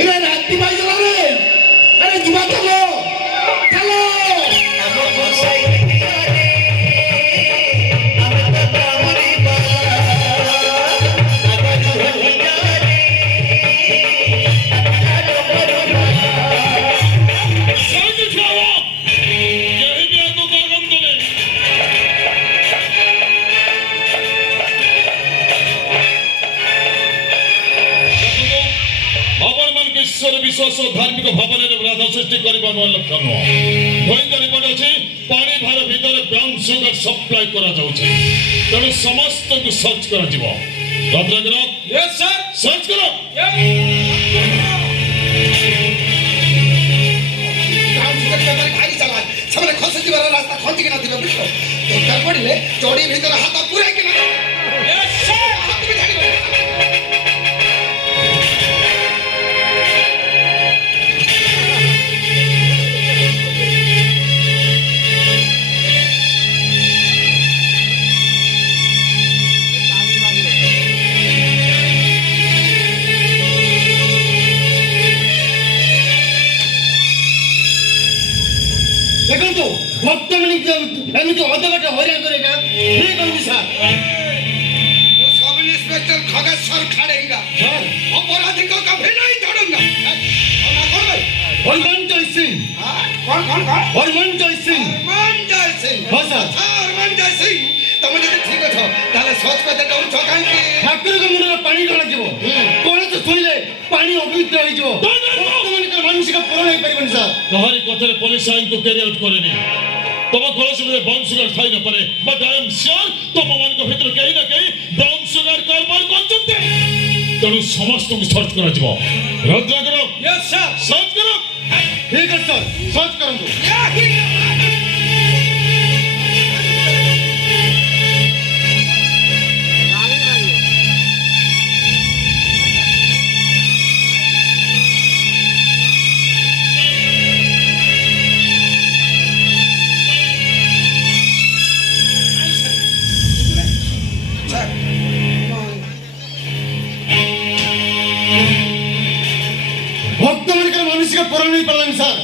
এরা রাত্রি বাজে রে। আরে যুবা চলো চলো। विश्वास धार्मिक भावना बाधा सृष्टि करने लक्ष्य नुह गोयंदा रिपोर्ट अच्छे पानी भार भितर ब्राउन सुगर सप्लाई करा जाउछे तेणु समस्त को सर्च करा जीवो रत्नाकर यस सर सर्च करो ब्राउन सुगर के बारे खाई चला सबरे खसे जीवार रास्ता खोज के ना दिबे बुझो दरकार पड़िले चोरी भीतर हाथ पूरा के ना यस सर हाथ भी झाड़ी एमती अधबाटे हैरान गरेका के गर्नु सर वो सब इंस्पेक्टर खगेश्वर खड़ेगा सर अपराधीको का भेलै छोडूंगा हरमंजय सिंह कौन हरमंजय सिंह हां सर हरमंजय सिंह तमे जदि ठीक छ ताले सोच पे डर छ काहे ठाकुर को मुंडे पानी ढला जीवो कोन तो सुइले पानी अपवित्र होई जीवो तमे मानुष का पूर्ण नहीं परिबन सर तोहरी कथरे पुलिस आइन को कैरी आउट करेनी तुम कौन में ब्राउन सुगर खाई न पारे बट आई एम श्योर तुम मान को भीतर कहीं ना कहीं ब्राउन सुगर कारोबार करछते तेणु समस्त को सर्च करा जीवो रत्नाकर यस सर सर्च करो ठीक है सर सर्च करंतु नहीं पड़लन सर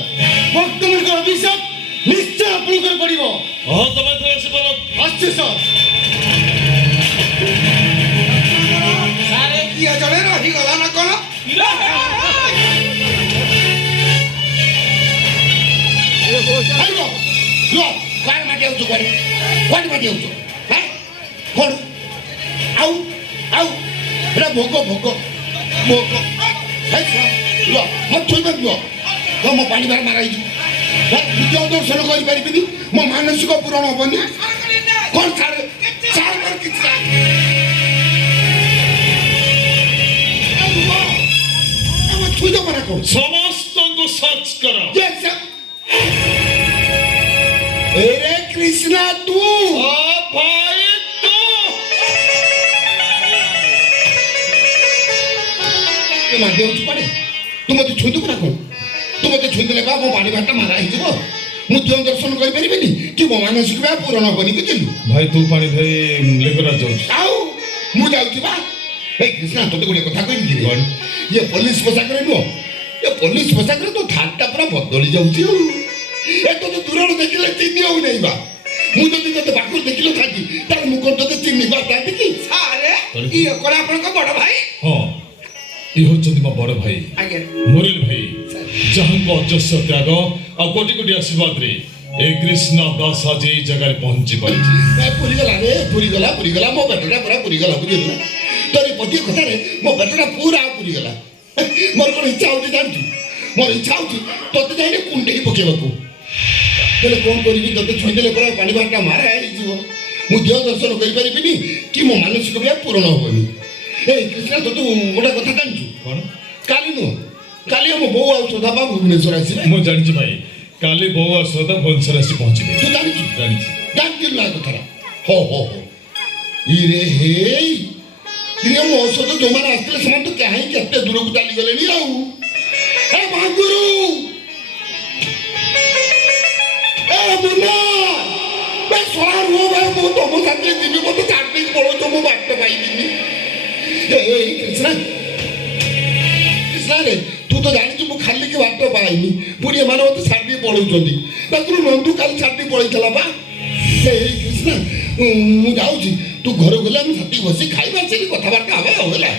भक्त मन का अभिशाप निश्चय अपन कर पड़िबो हां तमे तो ऐसे बोलो अच्छे सर सारे किया जड़े रही गला ना कोन आइगो लो कार माटे उतो करे कोन माटे उतो हैं कोन आउ रे भोको है लो मत छोड़ लो मो पानी बार माराई द्वितीय दर्शन कर पारि मो मानसिक पूरण हेनी कौन सार छुद मना कौन समस्त को सर्च करो अरे कृष्णा तू भाई तू माध्यम पड़े तू मत छुद मना कौन तू मत छुईदे बा मो पानी भाटा मारा हो मुझे दर्शन कर पारि कि मो मानसिक पूरण हेनी बुझलु भाई तू पानी भाई लेकर जाऊ मुझे बा कृष्णा तोते गोटे कथा कह ये पुलिस पोशाक नुह ये पुलिस पोशाक तो थाटा पूरा बदली जाऊँगी तो दूर देखिले चिन्ह हो नहीं बा मुझे ते पाखु देखिल था तार मुख तो चिन्ह पाता कि ये कौन आप बड़ भाई हाँ ये होचंदी मो बड़ भाई मुरली भाई जहां को अजस्र त्याग आ कोटि कोटि आशीर्वाद रे ए कृष्ण दास आज ए जगह पहुंची पाई पूरी गला रे पूरी गला मो बेटा पूरा पूरी गला बुझल ना तोरी पति कथा रे मो बेटा पूरा पूरी गला मोर कोन इच्छा होती जानछु मोर इच्छा होती तोते जाइने कुंडे पकेबको तेरे कोन करिबी तोते छुई देले पर पानी भाटा मारा आई जीवो मु देव दर्शन करि परिबिनी कि मो मानसिक बिया पूर्ण होबनी ए कृष्ण तो तू गोटा कथा जानछु कोन काली हम बो आ सदा बा भुवनेश्वर आसी मो जानछि भाई काली बो आ सदा भुवनेश्वर आसी पहुंची तू जानछु जानछि ना कथा हो इरे हे इरे मो सद जो माने आस्ते समान तो कहीं केते दूर को चली गले नी आउ ए भागुरु ए मुन्ना बे सोरा रो बे मो तो मो साथे दिबी मो तो काटनी पड़ो तो मो बाट पाई दिनी ए कृष्ण କୃଷ୍ଣରେ ତୁ ତ ଜାଣିଛୁ ମୁଁ ଖାଲି କି ବାଟ ପାଇନି ପୁଣି ଏମାନେ ମତେ ଛାଡ଼ି ଦେଇ ପଳଉଛନ୍ତି ତାକୁ ନନ୍ଦୁ କାଲି ଛାଡ଼ି ଦେଇ ପଳେଇଥିଲା ବା ହେଇ କୃଷ୍ଣ ମୁଁ ଯାଉଛି ତୁ ଘରକୁ ଗଲେ ଆମେ ସାଥି ବସି ଖାଇବା ସେଠି କଥାବାର୍ତ୍ତା ହବା ଆଉ ହେଲା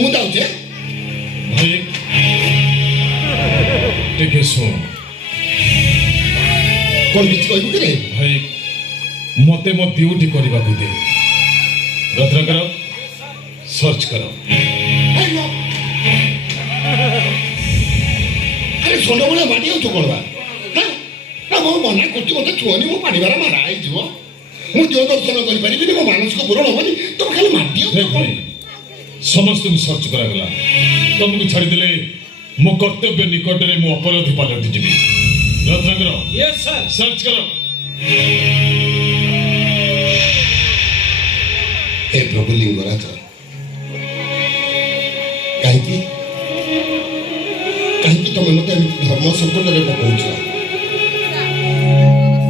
ମୁଁ ଯାଉଛି ଭାଇ ଟିକେ ଶୁଣ କ'ଣ କିଛି କହିବୁ କି ରେ ଭାଇ ମତେ ମୋ ଡ୍ୟୁଟି କରିବାକୁ ଦେ ରତ୍ନାକର ସର୍ଚ୍ଚ କର ଆରେ ସଣ୍ଡବେଳେ ମାଡ଼ି ଯାଉଛୁ କ'ଣ ବା ନା ମୁଁ ମନା କରୁଛି ମୋତେ ଛୁଅନି ମୁଁ ପାଣିବାର ମାରା ହେଇଯିବ ମୁଁ ଦେହ ଦର୍ଶନ କରିପାରିବିନି ମୋ ମାନସିକ ପୂରଣ ହବନି ତମେ ଖାଲି ମାଟି ଭାଇ ସମସ୍ତଙ୍କୁ ସର୍ଚ୍ଚ କରାଗଲା ତମକୁ ଛାଡ଼ିଦେଲେ ମୋ କର୍ତ୍ତବ୍ୟ ନିକଟରେ ମୁଁ ଅପରାଧୀ ପାଲଟି ଯିବି ରତ୍ନାକର ସର୍ଚ୍ଚ କର हे प्रभु लिंगराज कहीं तुम मत धर्म संकट में पकाउछ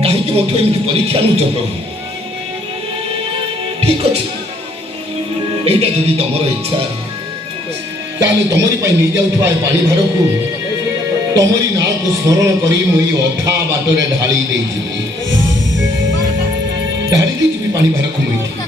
कहीं मत एमती परीक्षा नौच प्रभु ठीक अच्छे यहीटा जदि तुम इच्छा ताले तुमरी नहीं जाऊा पानी भार को तुमरी ना को स्मरण करी मुई अधा बाटर ढाली दे पानी भार को मुई